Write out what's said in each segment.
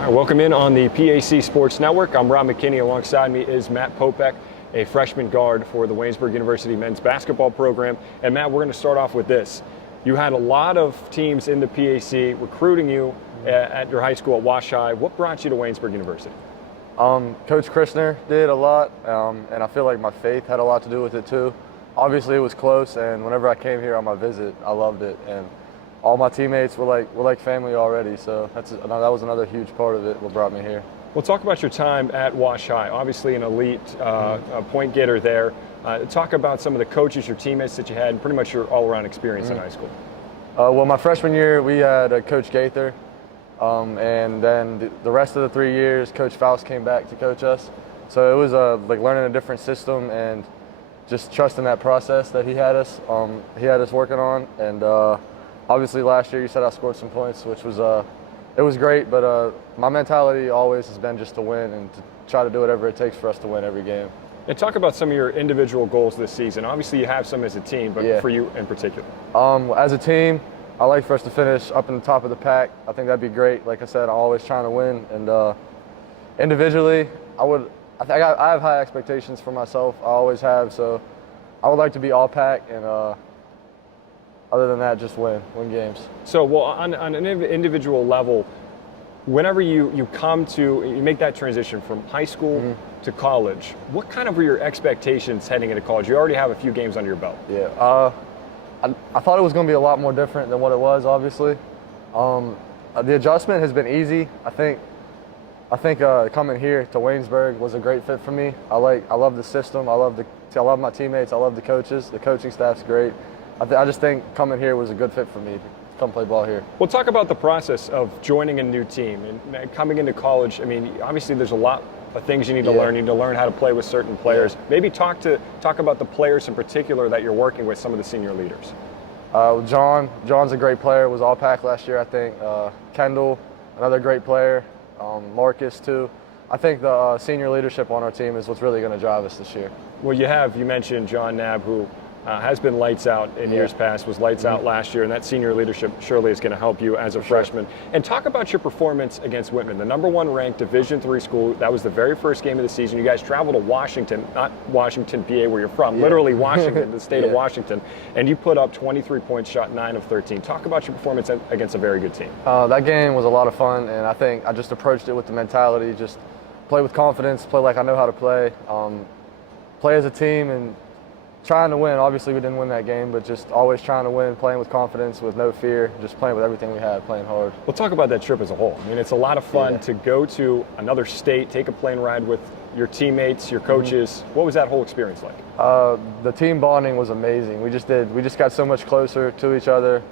All right, welcome in on the PAC Sports Network. I'm Rob McKinney. Alongside me is Matt Popeck, a freshman guard for the Waynesburg University men's basketball program. And Matt, we're going to start off with this. You had a lot of teams in the PAC recruiting you at your high school at Wash High. What brought you to Waynesburg University? Coach Christner did a lot, and I feel like my faith had a lot to do with it too. Obviously, it was close, and whenever I came here on my visit, I loved it. And all my teammates were like family already, so that was another huge part of it, what brought me here. Well, talk about your time at Wash High. Obviously an elite point getter there. Talk about some of the coaches, your teammates that you had, and pretty much your all-around experience in high school. Well, my freshman year, we had Coach Gaither, and then the rest of the 3 years, Coach Faust came back to coach us. So it was like learning a different system and just trusting that process that he had us working on. And obviously last year you said I scored some points, which was it was great, but my mentality always has been just to win and to try to do whatever it takes for us to win every game. And talk about some of your individual goals this season. Obviously you have some as a team, but for you in particular. As a team, I like for us to finish up in the top of the pack. I think that'd be great. Like I said, I'm always trying to win. And individually, I have high expectations for myself. I always have. So I would like to be all pack and other than that, just win games. So, well, on an individual level, whenever you make that transition from high school to college, what kind of were your expectations heading into college? You already have a few games under your belt. Yeah, I thought it was going to be a lot more different than what it was, obviously. The adjustment has been easy. I think coming here to Waynesburg was a great fit for me. I love the system. I love my teammates. I love the coaches. The coaching staff's great. I just think coming here was a good fit for me to come play ball here. Well, talk about the process of joining a new team and coming into college. I mean, obviously there's a lot of things you need to learn. You need to learn how to play with certain players. Maybe talk about the players in particular that you're working with, some of the senior leaders. John's a great player, was all pack last year, I think. Kendall, another great player. Marcus, too. I think the senior leadership on our team is what's really going to drive us this year. Well, you mentioned John Knabb, who has been lights out in years past, was lights out last year, and that senior leadership surely is going to help you as a freshman. And talk about your performance against Whitman, the #1 ranked Division III school. That was the very first game of the season. You guys traveled to Washington, not Washington, PA, where you're from, literally Washington, the state of Washington, and you put up 23 points, shot 9 of 13. Talk about your performance against a very good team. That game was a lot of fun, and I think I just approached it with the mentality, just play with confidence, play like I know how to play, play as a team, and trying to win. Obviously, we didn't win that game, but just always trying to win, playing with confidence, with no fear, just playing with everything we had, playing hard. We'll talk about that trip as a whole. I mean, it's a lot of fun to go to another state, take a plane ride with your teammates, your coaches. What was that whole experience like? The team bonding was amazing. We just got so much closer to each other,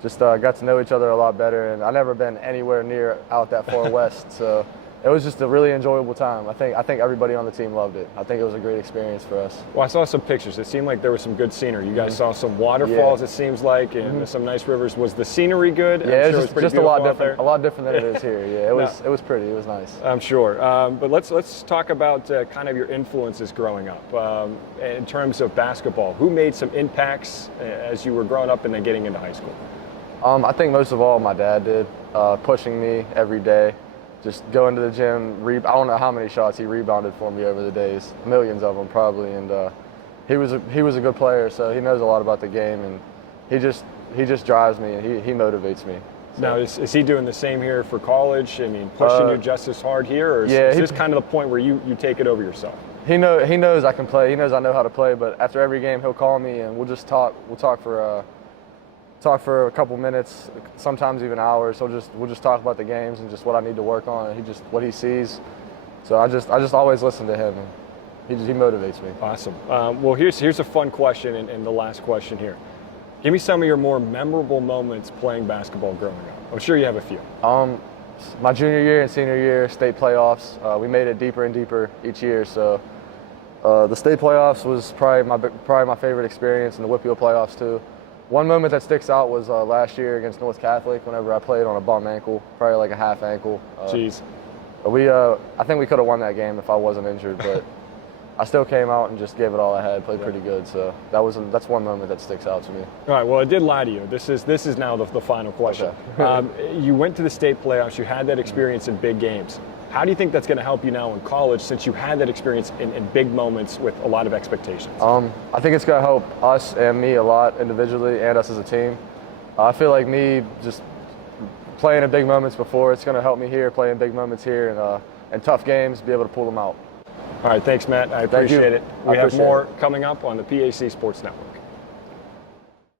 just got to know each other a lot better, and I've never been anywhere near out that far west, so it was just a really enjoyable time. I think everybody on the team loved it. I think it was a great experience for us. Well, I saw some pictures. It seemed like there was some good scenery. You guys saw some waterfalls, it seems like, and some nice rivers. Was the scenery good? Yeah, it was just a lot different. A lot different than it is here. Yeah, it was pretty. It was nice. I'm sure. But let's talk about kind of your influences growing up in terms of basketball. Who made some impacts as you were growing up and then getting into high school? I think most of all my dad did, pushing me every day. Just going to the gym, I don't know how many shots he rebounded for me over the days, millions of them probably, and he was a good player, so he knows a lot about the game, and he just drives me and he motivates me. So. Now, is he doing the same here for college? I mean, pushing you just as hard here, or is this kind of the point where you take it over yourself? He knows I can play. He knows I know how to play, but after every game he'll call me and we'll just talk. We'll talk for a couple minutes, sometimes even hours. We'll just talk about the games and just what I need to work on, and what he sees. So I just always listen to him, and he motivates me. Awesome. Well, here's a fun question, and the last question here. Give me some of your more memorable moments playing basketball growing up. I'm sure you have a few. My junior year and senior year, state playoffs. We made it deeper and deeper each year. So the state playoffs was probably my favorite experience, and the Whitfield playoffs too. One moment that sticks out was last year against North Catholic whenever I played on a bum ankle, probably like a half ankle. Jeez. I think we could have won that game if I wasn't injured, but I still came out and just gave it all I had, played pretty good. So that's one moment that sticks out to me. All right, well, I did lie to you. This is now the final question. Okay. You went to the state playoffs. You had that experience in big games. How do you think that's going to help you now in college, since you had that experience in big moments with a lot of expectations? I think it's going to help us and me a lot individually and us as a team. I feel like me just playing in big moments before, it's going to help me here, playing big moments here, and tough games, be able to pull them out. All right, thanks, Matt. I appreciate it. We have more coming up on the PAC Sports Network.